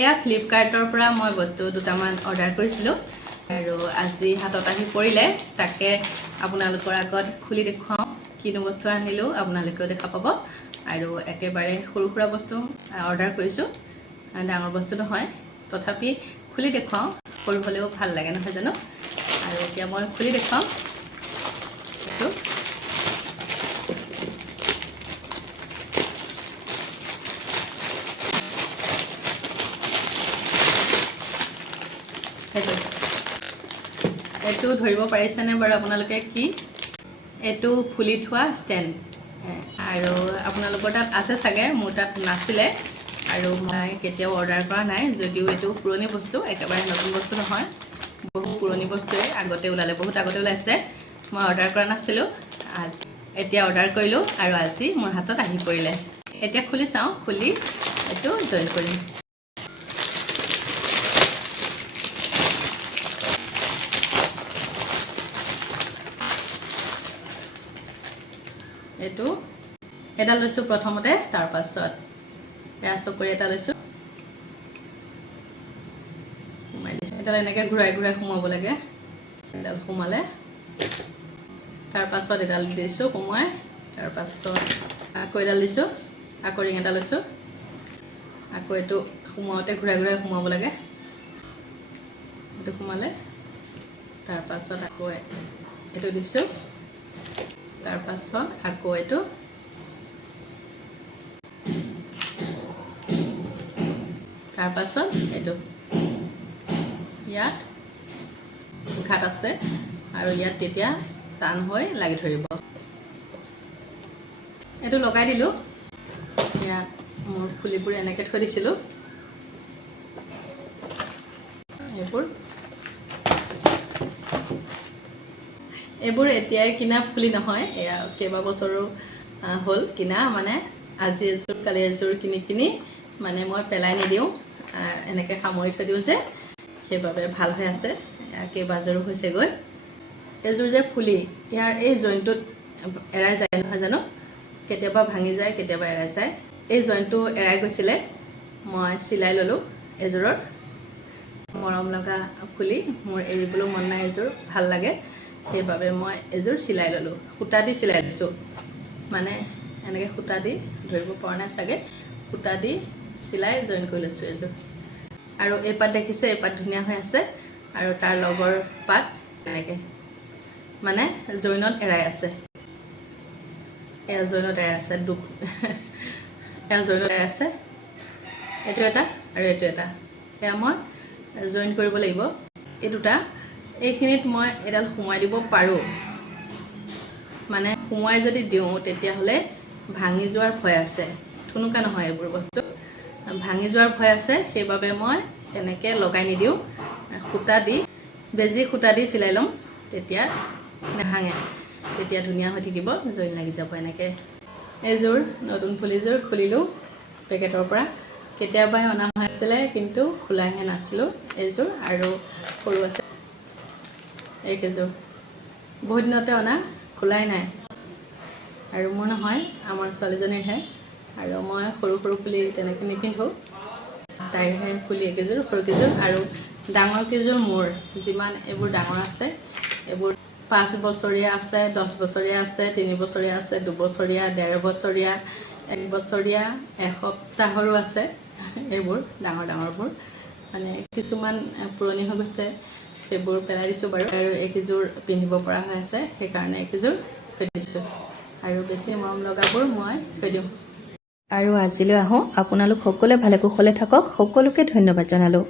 এয়া ফ্লিপকাৰ্টৰ পৰা মই বস্তু দুটামান অৰ্ডাৰ কৰিছিলোঁ আৰু আজি হাতত আহি পৰিলে তাকে আপোনালোকৰ আগত খুলি দেখুৱাওঁ কিনো বস্তু আনিলোঁ আপোনালোকেও দেখা পাব আৰু একেবাৰে সৰু সুৰা বস্তু অৰ্ডাৰ কৰিছোঁ ডাঙৰ বস্তু নহয় তথাপি খুলি দেখুৱাওঁ সৰু হ'লেও ভাল লাগে নহয় জানো আৰু এতিয়া মই খুলি দেখুৱাওঁ এইটো ধৰিব পাৰিছেনে বাৰু আপোনালোকে কি এইটো ফুলি থোৱা ষ্টেণ্ড আৰু আপোনালোকৰ তাত আছে চাগে মোৰ তাত নাছিলে আৰু মই কেতিয়াও অৰ্ডাৰ কৰা নাই যদিও এইটো পুৰণি বস্তু একেবাৰে নতুন বস্তু নহয় বহু পুৰণি বস্তুৱে আগতে ওলালে বহুত আগতে ওলাইছে মই অৰ্ডাৰ কৰা নাছিলোঁ এতিয়া অৰ্ডাৰ কৰিলোঁ আৰু আজি মোৰ হাতত আহি পৰিলে এতিয়া খুলি চাওঁ খুলি এইটো জইন কৰিম এইটো এটা লৈছোঁ প্ৰথমতে তাৰ পাছত এয়া চকৰি এটা লৈছোঁ সোমাই দিছোঁ এডাল এনেকৈ ঘূৰাই ঘূৰাই সোমাব লাগে এডাল সোমালে তাৰ পাছত এডাল দিছোঁ সোমাই তাৰ পাছত আকৌ এডাল দিছোঁ আকৌ ৰিং এটা লৈছোঁ আকৌ এইটো সোমাওঁতে ঘূৰাই ঘূৰাই সোমাব লাগে এইটো সোমালে তাৰ পাছত আকৌ এইটো দিছোঁ তাৰ পাছত আকৌ এইটো তাৰ পাছত এইটো ইয়াত ঘাট আছে আৰু ইয়াত তেতিয়া টান হৈ লাগি ধৰিব এইটো লগাই দিলোঁ ইয়াত মোৰ ফুলিবোৰ এনেকৈ থৈ দিছিলোঁ এইবোৰ এতিয়াই কিনা ফুলি নহয় এয়া কেইবা বছৰো হ'ল কিনা মানে আজি এযোৰ কালি এযোৰ কিনি মানে মই পেলাই নিদিওঁ এনেকৈ সামৰি থৈ দিওঁ যে সেইবাবে ভাল হৈ আছে কেইবাযোৰো হৈছেগৈ এইযোৰ যে ফুলি ইয়াৰ এই জইনটোত এৰাই যায় নহয় জানো কেতিয়াবা ভাঙি যায় কেতিয়াবা এৰাই যায় এই জইনটো এৰাই গৈছিলে মই চিলাই ল'লোঁ এযোৰৰ মৰম লগা ফুলি মোৰ এৰিবলৈ মন নাই এযোৰ ভাল লাগে সেইবাবে মই এযোৰ চিলাই ল'লোঁ সূতা দি চিলাই দিছোঁ মানে এনেকৈ সূতা দি ধৰিব পৰা নাই চাগে সূতা দি চিলাই জইন কৰি লৈছোঁ এযোৰ আৰু এই পাত দেখিছে এই পাত ধুনীয়া হৈ আছে আৰু তাৰ লগৰ পাত এনেকৈ মানে জইনত এৰাই আছে এয়া জইনত এৰাই আছে এয়া জইনত এৰাই আছে এইটো এটা আৰু এইটো এটা এয়া মই জইন কৰিব লাগিব এই দুটা এইখিনিত মই এডাল সোমাই দিব পাৰোঁ মানে সোমাই যদি দিওঁ তেতিয়াহ'লে ভাঙি যোৱাৰ ভয় আছে থুনুকা নহয় এইবোৰ বস্তু ভাঙি যোৱাৰ ভয় আছে সেইবাবে মই এনেকৈ লগাই নিদিওঁ সূতা দি বেজি সূতা দি চিলাই ল'ম তেতিয়া নাভাঙে তেতিয়া ধুনীয়া হৈ থাকিব জইন লাগি যাব এনেকৈ এইযোৰ নতুন ফুলিযোৰ খুলিলোঁ পেকেটৰ পৰা কেতিয়াবাই অনা হৈছিলে কিন্তু খোলাহে নাছিলোঁ এইযোৰ আৰু সৰু আছে এইকেইযোৰ বহুত দিনতে অনা খোলাই নাই আৰু মোৰ নহয় আমাৰ ছোৱালীজনীৰহে আৰু মই সৰু সৰু ফুলি তেনেকৈ নিপিন্ধোঁ তাইৰহে ফুলি এইকেইযোৰ সৰুকেইযোৰ আৰু ডাঙৰ কেইযোৰ মোৰ যিমান এইবোৰ ডাঙৰ আছে এইবোৰ 5 বছৰীয়া আছে 10 বছৰীয়া আছে 3 বছৰীয়া আছে 2 বছৰীয়া 1.5 বছৰীয়া 1 বছৰীয়া এসপ্তাহৰো আছে এইবোৰ ডাঙৰবোৰ মানে কিছুমান পুৰণি হৈ গৈছে সেইবোৰ পেলাই দিছোঁ বাৰু আৰু এইকেইযোৰ পিন্ধিব পৰা হৈ আছে সেইকাৰণে এইকেইযোৰ থৈ দিছোঁ আৰু বেছি মৰম লগাবোৰ মই থৈ দিওঁ আৰু আজিলৈ আহোঁ আপোনালোক সকলোৱে ভালে কুশলে থাকক সকলোকে ধন্যবাদ জনালোঁ